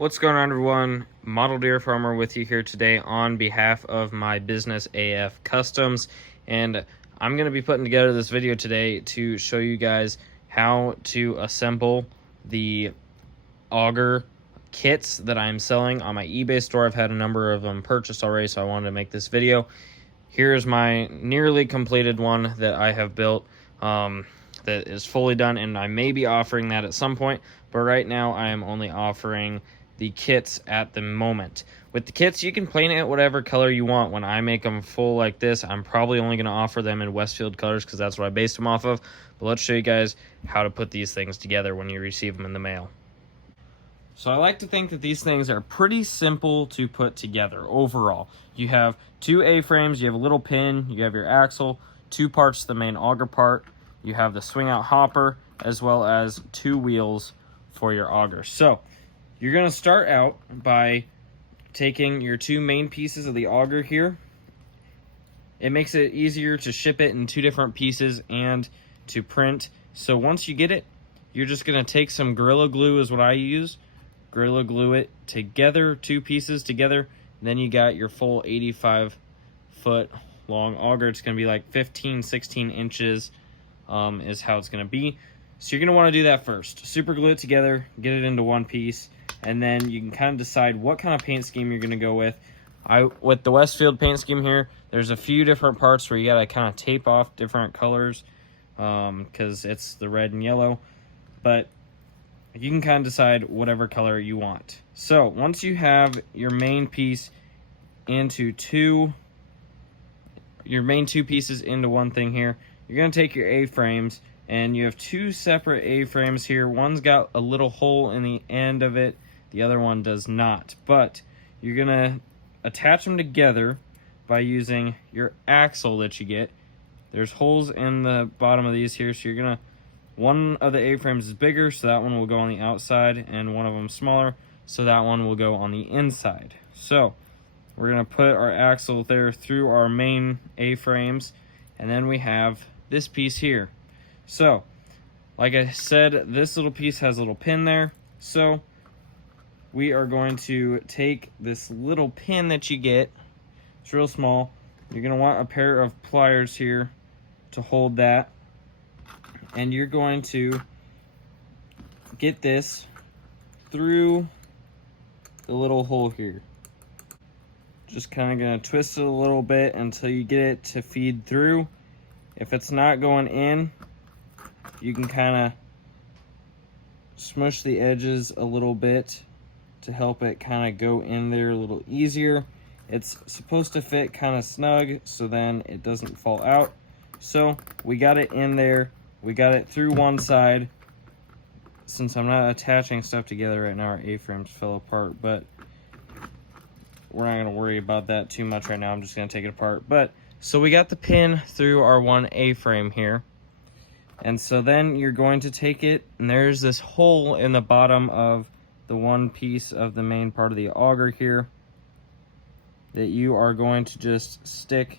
What's going on, everyone? Model Deer Farmer with you here today on behalf of my business AF Customs, and I'm going to be putting together this video today to show you guys how to assemble the auger kits that I'm selling on my eBay store. I've had a number of them purchased already, so I wanted to make this video. Here's my nearly completed one that I have built that is fully done, and I may be offering that at some point, but right now I am only offering the kits at the moment. With the kits, you can paint it whatever color you want. When I make them full like this, I'm probably only going to offer them in Westfield colors because that's what I based them off of. But let's show you guys how to put these things together when you receive them in the mail. So I like to think that these things are pretty simple to put together overall. You have two A-frames, you have a little pin, you have your axle, two parts to the main auger part, you have the swing out hopper, as well as two wheels for your auger. So you're going to start out by taking your two main pieces of the auger here. It makes it easier to ship it in two different pieces and to print. So once you get it, you're just going to take some Gorilla Glue is what I use. Gorilla Glue it together, two pieces together. Then you got your full 85-foot long auger. It's going to be like 15, 16 inches is how it's going to be. So you're going to want to do that first. Super glue it together, get it into one piece, and then you can kind of decide what kind of paint scheme you're going to go with. With the Westfield paint scheme here, there's a few different parts where you got to kind of tape off different colors because it's the red and yellow, but you can kind of decide whatever color you want. So once you have your main piece into your main two pieces into one thing here, you're going to take your A-frames, and you have two separate A-frames here. One's got a little hole in the end of it, the other one does not. But you're going to attach them together by using your axle that you get. There's holes in the bottom of these here, so you're going to, one of the A-frames is bigger, so that one will go on the outside, and one of them smaller, so that one will go on the inside. So we're going to put our axle there through our main A-frames, and then we have this piece here. So like I said, this little piece has a little pin there, so we are going to take this little pin that you get. It's real small. You're going to want a pair of pliers here to hold that, and you're going to get this through the little hole here. Just kind of going to twist it a little bit until you get it to feed through. If it's not going in, you can kind of smush the edges a little bit to help it kind of go in there a little easier. It's supposed to fit kind of snug so then it doesn't fall out. So we got it in there. We got it through one side. Since I'm not attaching stuff together right now, our A-frames fell apart, but we're not going to worry about that too much right now. I'm just going to take it apart. But so we got the pin through our one A-frame here. And so then you're going to take it, and there's this hole in the bottom of the one piece of the main part of the auger here that you are going to just stick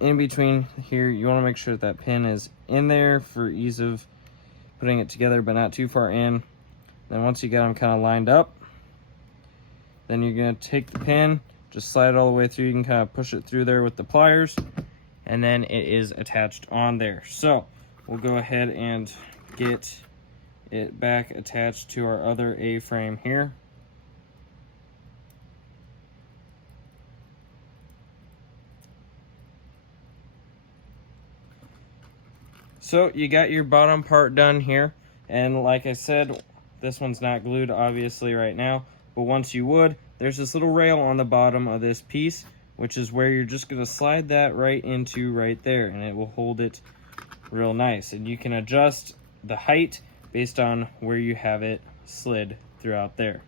in between here. You want to make sure that pin is in there for ease of putting it together, but not too far in. Then once you got them kind of lined up, then you're going to take the pin, just slide it all the way through. You can kind of push it through there with the pliers, and then it is attached on there. So we'll go ahead and get it back attached to our other A-frame here. So you got your bottom part done here, and like I said, this one's not glued obviously right now, but once you would, there's this little rail on the bottom of this piece, which is where you're just going to slide that right into right there, and it will hold it real nice. And you can adjust the height based on where you have it slid throughout there.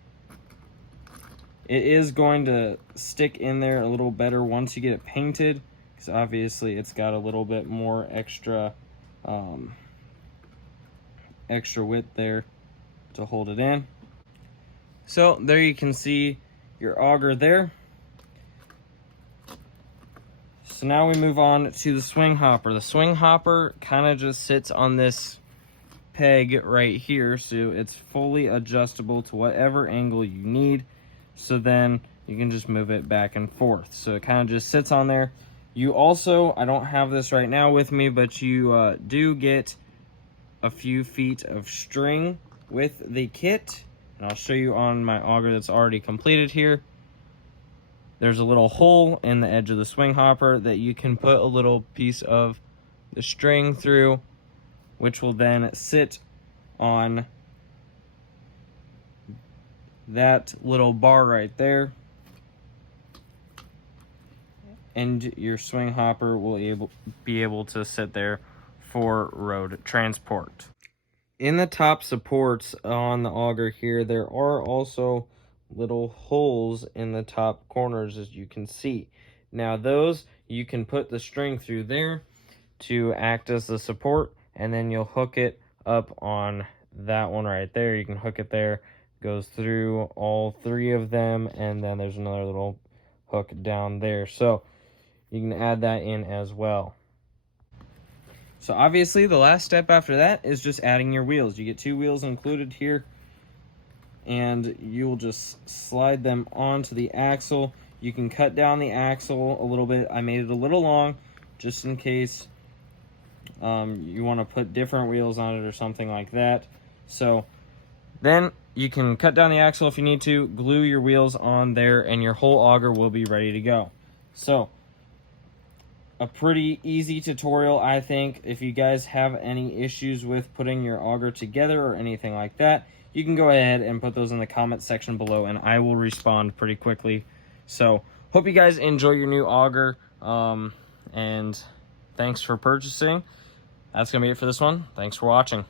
It is going to stick in there a little better once you get it painted, because obviously it's got a little bit more extra width there to hold it in. So there you can see your auger there. So now we move on to the swing hopper. The swing hopper kind of just sits on this peg right here, so it's fully adjustable to whatever angle you need. So then you can just move it back and forth. So it kind of just sits on there. You also, I don't have this right now with me, but you do get a few feet of string with the kit. And I'll show you on my auger that's already completed here. There's a little hole in the edge of the swing hopper that you can put a little piece of the string through, which will then sit on that little bar right there. And your swing hopper will be able to sit there for road transport. In the top supports on the auger here, there are also little holes in the top corners, as you can see. Now those, you can put the string through there to act as the support, and then you'll hook it up on that one right there. You can hook it there, goes through all three of them, and then there's another little hook down there. So you can add that in as well. So obviously the last step after that is just adding your wheels. You get 2 wheels included here, and you'll just slide them onto the axle. You can cut down the axle a little bit. I made it a little long just in case you want to put different wheels on it or something like that. So then you can cut down the axle if you need to, glue your wheels on there, and your whole auger will be ready to go. So a pretty easy tutorial, I think. If you guys have any issues with putting your auger together or anything like that, you can go ahead and put those in the comment section below, and I will respond pretty quickly. So hope you guys enjoy your new auger, and thanks for purchasing. That's gonna be it for this one. Thanks for watching.